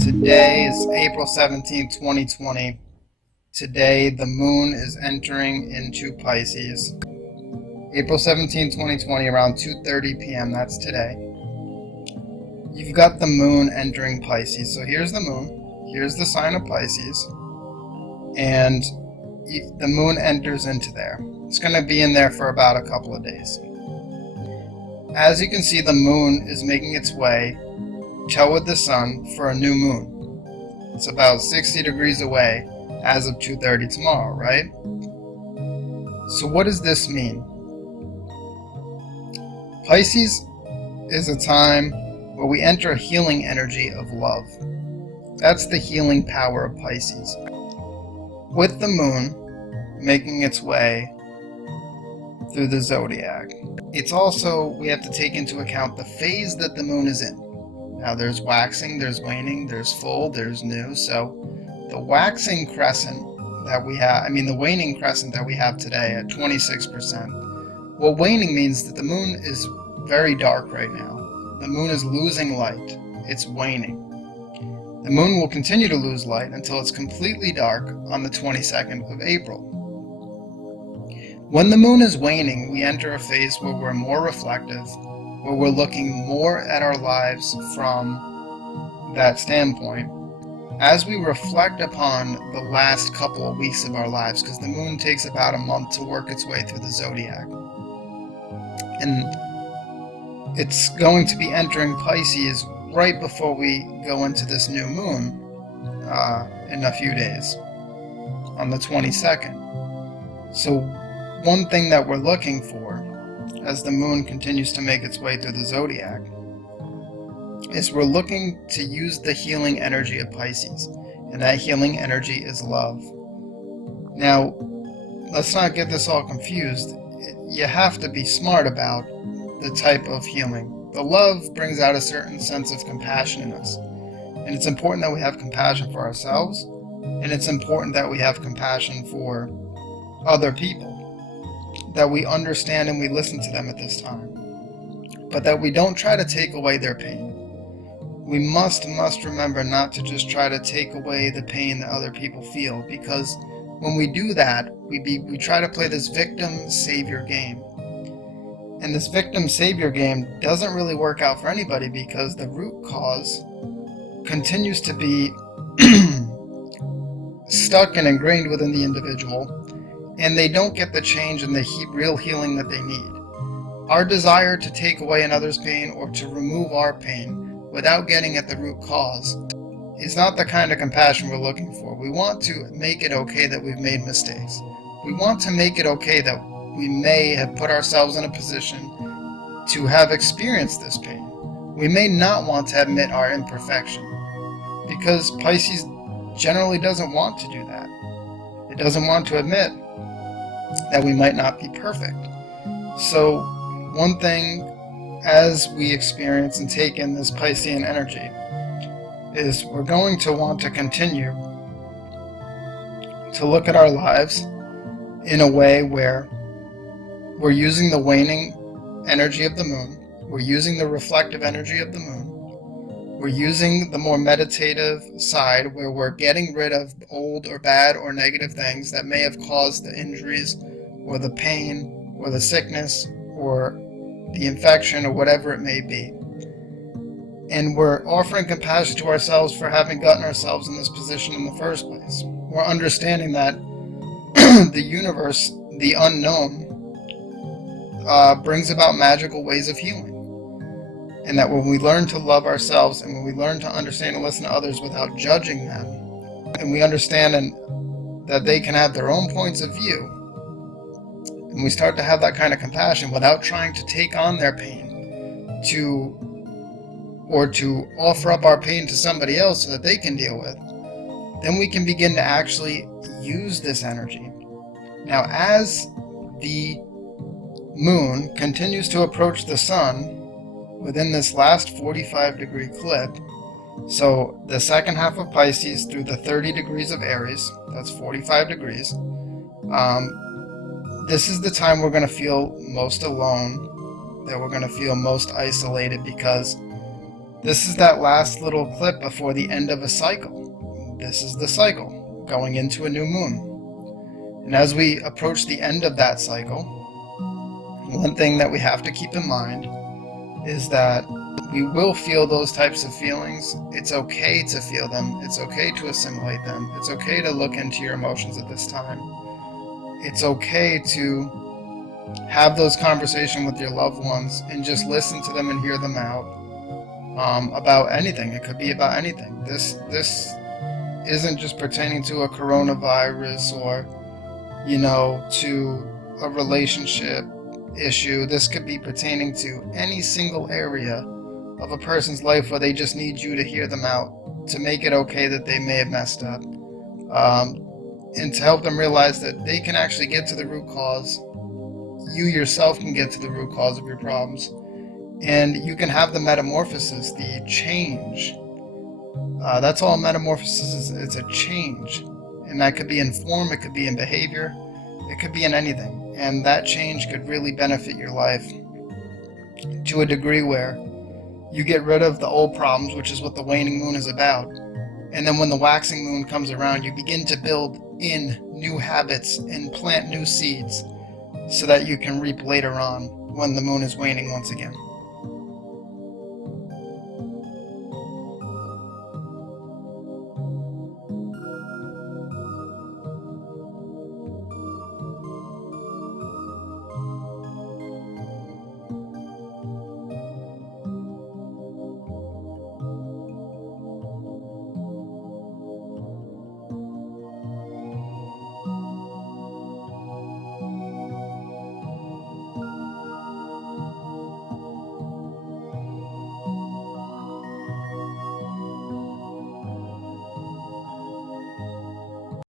Today is April 17th, 2020. Today the moon is entering into Pisces. April 17th, 2020, around 2:30 p.m. That's today. You've got the moon entering Pisces. So here's the moon. Here's the sign of Pisces. And the moon enters into there. It's going to be in there for about a couple of days. As you can see, the moon is making its way toe with the sun for a new moon. It's about 60 degrees away as of 2:30 tomorrow, right? So what does this mean? Pisces is a time where we enter a healing energy of love. That's the healing power of Pisces. With the moon making its way through the zodiac, it's also, we have to take into account the phase that the moon is in. Now there's waxing, there's waning, there's full, there's new. So the waxing crescent that we have, the waning crescent that we have today at 26%. Well, waning means that the moon is very dark right now. The moon is losing light. It's waning. The moon will continue to lose light until it's completely dark on the 22nd of April. When the moon is waning, we enter a phase where we're more reflective, where we're looking more at our lives from that standpoint. As we reflect upon the last couple of weeks of our lives, because the moon takes about a month to work its way through the zodiac, and it's going to be entering Pisces right before we go into this new moon in a few days, on the 22nd. So one thing that we're looking for as the moon continues to make its way through the zodiac is we're looking to use the healing energy of Pisces, and that healing energy is love. Now, let's not get this all confused. You have to be smart about the type of healing. The love brings out a certain sense of compassion in us, and it's important that we have compassion for ourselves, and it's important that we have compassion for other people, that we understand and we listen to them at this time, but that we don't try to take away their pain. We must remember not to just try to take away the pain that other people feel, because when we do that, we try to play this victim-savior game. And this victim-savior game doesn't really work out for anybody, because the root cause continues to be stuck and ingrained within the individual, and they don't get the change and the real healing that they need. Our desire to take away another's pain or to remove our pain without getting at the root cause is not the kind of compassion we're looking for. We want to make it okay that we've made mistakes. We want to make it okay that we may have put ourselves in a position to have experienced this pain. We may not want to admit our imperfection, because Pisces generally doesn't want to do that. It doesn't want to admit that we might not be perfect. So one thing, as we experience and take in this Piscean energy, is we're going to want to continue to look at our lives in a way where we're using the waning energy of the moon, we're using the reflective energy of the moon, we're using the more meditative side where we're getting rid of old or bad or negative things that may have caused the injuries or the pain or the sickness or the infection or whatever it may be. And we're offering compassion to ourselves for having gotten ourselves in this position in the first place. We're understanding that the universe, the unknown, brings about magical ways of healing. And that when we learn to love ourselves and when we learn to understand and listen to others without judging them, and we understand that they can have their own points of view, and we start to have that kind of compassion without trying to take on their pain or to offer up our pain to somebody else so that they can deal with, then we can begin to actually use this energy. Now, as the moon continues to approach the sun within this last 45-degree clip, so the second half of Pisces through the 30 degrees of Aries, that's 45 degrees, this is the time we're going to feel most alone, that we're going to feel most isolated, because This is that last little clip before the end of a cycle. This is the cycle, going into a new moon. And as we approach the end of that cycle, one thing that we have to keep in mind is that we will feel those types of feelings. It's okay to feel them. It's okay to assimilate them. It's okay to look into your emotions at this time. It's okay to have those conversations with your loved ones and just listen to them and hear them out. About anything. It could be about anything. This isn't just pertaining to a coronavirus or, to a relationship issue. This could be pertaining to any single area of a person's life where they just need you to hear them out, to make it okay that they may have messed up, and to help them realize that they can actually get to the root cause. You yourself can get to the root cause of your problems. And you can have the metamorphosis, the change. That's all metamorphosis is. It's a change. And that could be in form, it could be in behavior, it could be in anything. And that change could really benefit your life to a degree where you get rid of the old problems, which is what the waning moon is about. And then when the waxing moon comes around, you begin to build in new habits and plant new seeds so that you can reap later on when the moon is waning once again.